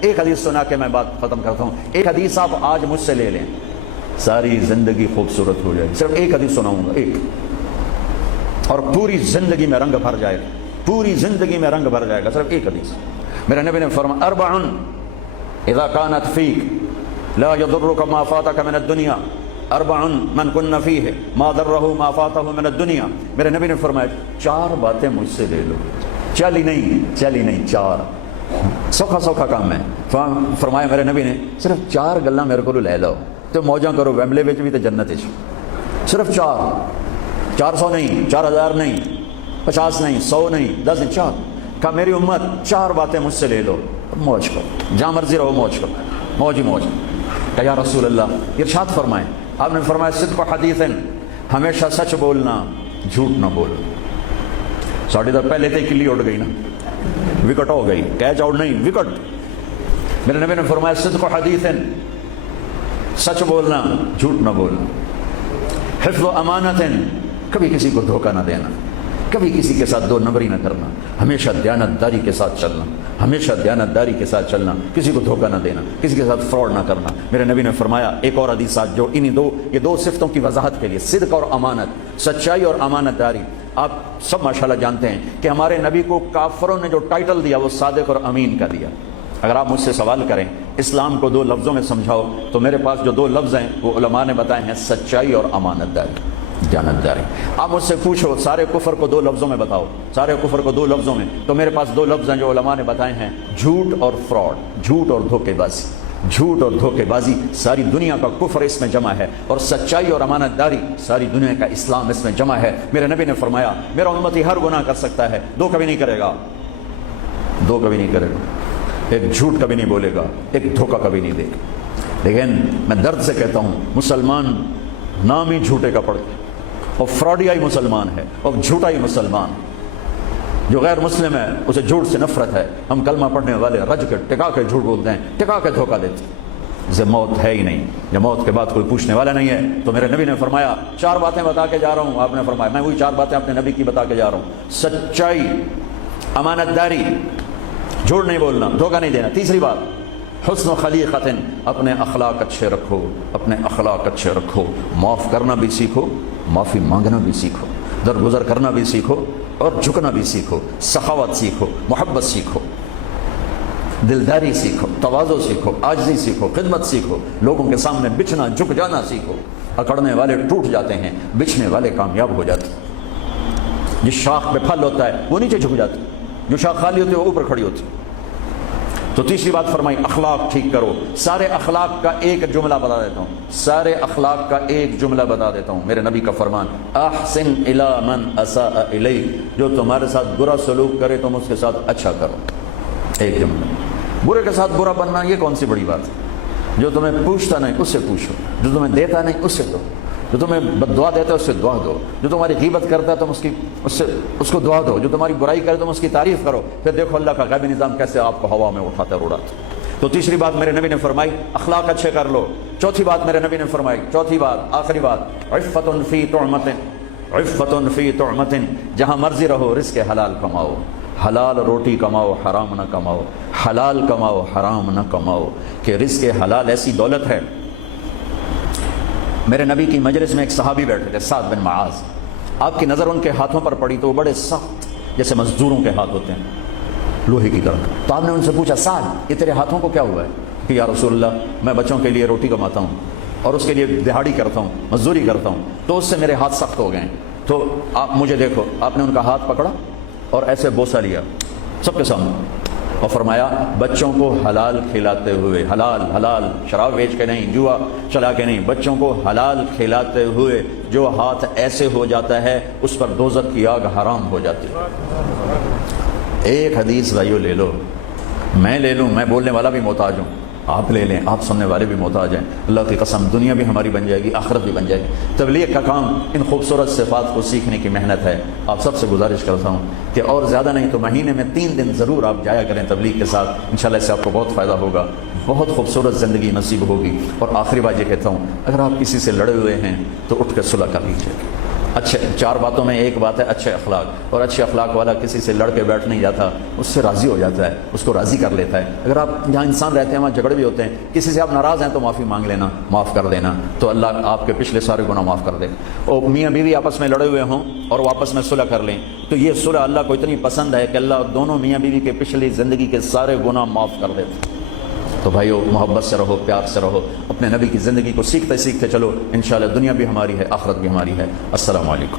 ایک حدیث سنا کے میں بات ختم کرتا ہوں. ایک حدیث آپ آج مجھ سے لے لیں, ساری زندگی خوبصورت ہو جائے گی. صرف ایک حدیث سناؤں گا, ایک, اور پوری زندگی میں رنگ بھر جائے گا, پوری زندگی میں رنگ بھر جائے گا. صرف ایک حدیث. میرے نبی نے فرمایا اربع اذا كانت فيك لا يضرك ما فاتك من الدنيا اربع من كن فيه ما ضره ما فاته من الدنيا. میرے نبی نے فرمایا چار باتیں مجھ سے لے لو. چلی نہیں, چار. سوکھا کام ہے. فرمایا میرے نبی نے صرف چار گلاں میرے کو لے لو تو موجاں کرو ویمبلے وچ بھی تے جنت وچ. صرف چار, 400 نہیں, 4000 نہیں, 50 نہیں, 100 نہیں, 10 نہیں, چار. کہا میری امت چار باتیں مجھ سے لے لو, موج کرو, جہاں مرضی رہو موج کرو, موج ہی موج. کہ یا رسول اللہ, ارشاد فرمائیں. آپ نے فرمایا صدق حدیث, ہمیشہ سچ بولنا, جھوٹ نہ بولنا. ساڑی تو پہلے تے کلی اڑ گئی نا, وکٹ ہو گئی, کیچ آؤٹ نہیں, وکٹ. میرے نبی نے فرمایا صدق حدیث, سچ بولنا, جھوٹ نہ بولنا. حفظ و امانت, کبھی کسی کو دھوکہ نہ دینا, کبھی کسی کے ساتھ دو نمبری نہ کرنا, ہمیشہ دیانتداری کے ساتھ چلنا, ہمیشہ دیانتداری کے ساتھ چلنا, کسی کو دھوکہ نہ دینا, کسی کے ساتھ فراڈ نہ کرنا. میرے نبی نے فرمایا ایک اور حدیث جو یہ دو صفتوں کی وضاحت کے لیے, صدق اور امانت, سچائی اور امانت داری. آپ سب ماشاءاللہ جانتے ہیں کہ ہمارے نبی کو کافروں نے جو ٹائٹل دیا وہ صادق اور امین کا دیا. اگر آپ مجھ سے سوال کریں اسلام کو دو لفظوں میں سمجھاؤ تو میرے پاس جو دو لفظ ہیں وہ علماء نے بتائے ہیں, سچائی اور امانت داری, دیانتداری. آپ مجھ سے پوچھو سارے کفر کو دو لفظوں میں بتاؤ, سارے کفر کو دو لفظوں میں, تو میرے پاس دو لفظ ہیں جو علماء نے بتائے ہیں, جھوٹ اور فراڈ, جھوٹ اور دھوکے بازی. جھوٹ اور دھوکے بازی ساری دنیا کا کفر اس میں جمع ہے, اور سچائی اور امانت داری ساری دنیا کا اسلام اس میں جمع ہے. میرے نبی نے فرمایا میرا امتی ہر گناہ کر سکتا ہے, دو کبھی نہیں کرے گا, دو کبھی نہیں کرے گا. ایک جھوٹ کبھی نہیں بولے گا, ایک دھوکہ کبھی نہیں دے گا. لیکن میں درد سے کہتا ہوں مسلمان نام ہی جھوٹے کا پڑتا ہے, اور فراڈیا ہی مسلمان ہے, اور جھوٹا ہی مسلمان. جو غیر مسلم ہے اسے جھوٹ سے نفرت ہے. ہم کلمہ پڑھنے والے رج کے ٹکا کے جھوٹ بولتے ہیں, ٹکا کے دھوکہ دیتے ہیں. اسے موت ہے ہی نہیں, جب موت کے بعد کوئی پوچھنے والا نہیں ہے. تو میرے نبی نے فرمایا چار باتیں بتا کے جا رہا ہوں. آپ نے فرمایا میں وہی چار باتیں اپنے نبی کی بتا کے جا رہا ہوں, سچائی, امانت داری, جھوٹ نہیں بولنا, دھوکہ نہیں دینا. تیسری بات حسن و خلیقت, اپنے اخلاق اچھے رکھو, اپنے اخلاق اچھے رکھو. معاف کرنا بھی سیکھو, معافی مانگنا بھی سیکھو, درگزر کرنا بھی سیکھو, اور جھکنا بھی سیکھو. سخاوت سیکھو, محبت سیکھو, دلداری سیکھو, تواضع سیکھو, عاجزی سیکھو, خدمت سیکھو. لوگوں کے سامنے بچھنا, جھک جانا سیکھو. اکڑنے والے ٹوٹ جاتے ہیں, بچھنے والے کامیاب ہو جاتے ہیں. جس شاخ پہ پھل ہوتا ہے وہ نیچے جھک جاتے, جو شاخ خالی ہوتی ہے وہ اوپر کھڑی ہوتی. تو تیسری بات فرمائی اخلاق ٹھیک کرو. سارے اخلاق کا ایک جملہ بتا دیتا ہوں, سارے اخلاق کا ایک جملہ بتا دیتا ہوں. میرے نبی کا فرمان احسن الی من اساء الیک, جو تمہارے ساتھ برا سلوک کرے تم اس کے ساتھ اچھا کرو. ایک جملہ. برے کے ساتھ برا بننا یہ کون سی بڑی بات ہے؟ جو تمہیں پوچھتا نہیں اس سے پوچھو, جو تمہیں دیتا نہیں اس سے دو, جو تمہیں بد دعا دیتا ہے اس سے دعا دو, جو تمہاری غیبت کرتا ہے تم اس کو دعا دو, جو تمہاری برائی کرے تم اس کی تعریف کرو. پھر دیکھو اللہ کا غیبی نظام کیسے آپ کو ہوا میں اٹھاتا ہے, اڑاتا. تو تیسری بات میرے نبی نے فرمائی اخلاق اچھے کر لو. چوتھی بات میرے نبی نے فرمائی, چوتھی بات, آخری بات, عفت فی طعمت, عفت فی طعمت, جہاں مرضی رہو رزق حلال کماؤ. حلال روٹی کماؤ, حرام نہ کماؤ. حلال کماؤ, حرام نہ کماؤ. کہ رزق حلال ایسی دولت ہے. میرے نبی کی مجلس میں ایک صحابی بیٹھے تھے, سعد بن معاذ. آپ کی نظر ان کے ہاتھوں پر پڑی تو وہ بڑے سخت, جیسے مزدوروں کے ہاتھ ہوتے ہیں, لوہے کی طرح. تو آپ نے ان سے پوچھا سعد یہ تیرے ہاتھوں کو کیا ہوا ہے؟ کہ یا رسول اللہ میں بچوں کے لیے روٹی کماتا ہوں اور اس کے لیے دہاڑی کرتا ہوں, مزدوری کرتا ہوں, تو اس سے میرے ہاتھ سخت ہو گئے ہیں. تو آپ مجھے دیکھو. آپ نے ان کا ہاتھ پکڑا اور ایسے بوسہ لیا سب کے سامنے, اور فرمایا بچوں کو حلال کھلاتے ہوئے, حلال حلال, شراب بیچ کے نہیں, جوا چلا کے نہیں, بچوں کو حلال کھلاتے ہوئے جو ہاتھ ایسے ہو جاتا ہے اس پر دوزخ کی آگ حرام ہو جاتی ہے. ایک حدیث بھائیو لے لو, میں لے لوں, میں بولنے والا بھی محتاج ہوں, آپ لے لیں, آپ سننے والے بھی محتاج ہیں. اللہ کی قسم دنیا بھی ہماری بن جائے گی, آخرت بھی بن جائے گی. تبلیغ کا کام ان خوبصورت صفات کو سیکھنے کی محنت ہے. آپ سب سے گزارش کرتا ہوں کہ اور زیادہ نہیں تو مہینے میں 3 دن ضرور آپ جایا کریں تبلیغ کے ساتھ. انشاءاللہ اس سے آپ کو بہت فائدہ ہوگا, بہت خوبصورت زندگی نصیب ہوگی. اور آخری بات یہ کہتا ہوں, اگر آپ کسی سے لڑے ہوئے ہیں تو اٹھ کے صلح کر لیجیے. اچھے 4 باتوں میں ایک بات ہے اچھے اخلاق، اور اچھے اخلاق والا کسی سے لڑ کے بیٹھ نہیں جاتا، اس سے راضی ہو جاتا ہے، اس کو راضی کر لیتا ہے۔ اگر آپ جہاں انسان رہتے ہیں وہاں جھگڑے بھی ہوتے ہیں، کسی سے آپ ناراض ہیں تو معافی مانگ لینا، معاف کر دینا، تو اللہ آپ کے پچھلے سارے گناہ معاف کر دے۔ اور میاں بیوی آپس میں لڑے ہوئے ہوں اور وہ آپس میں صلح کر لیں، تو یہ صلح اللہ کو اتنی پسند ہے کہ اللہ دونوں میاں بیوی کے پچھلی زندگی کے سارے گناہ معاف کر دیتے۔ تو بھائیو، محبت سے رہو، پیار سے رہو، اپنے نبی کی زندگی کو سیکھتے سیکھتے چلو، انشاءاللہ دنیا بھی ہماری ہے، آخرت بھی ہماری ہے۔ السلام علیکم۔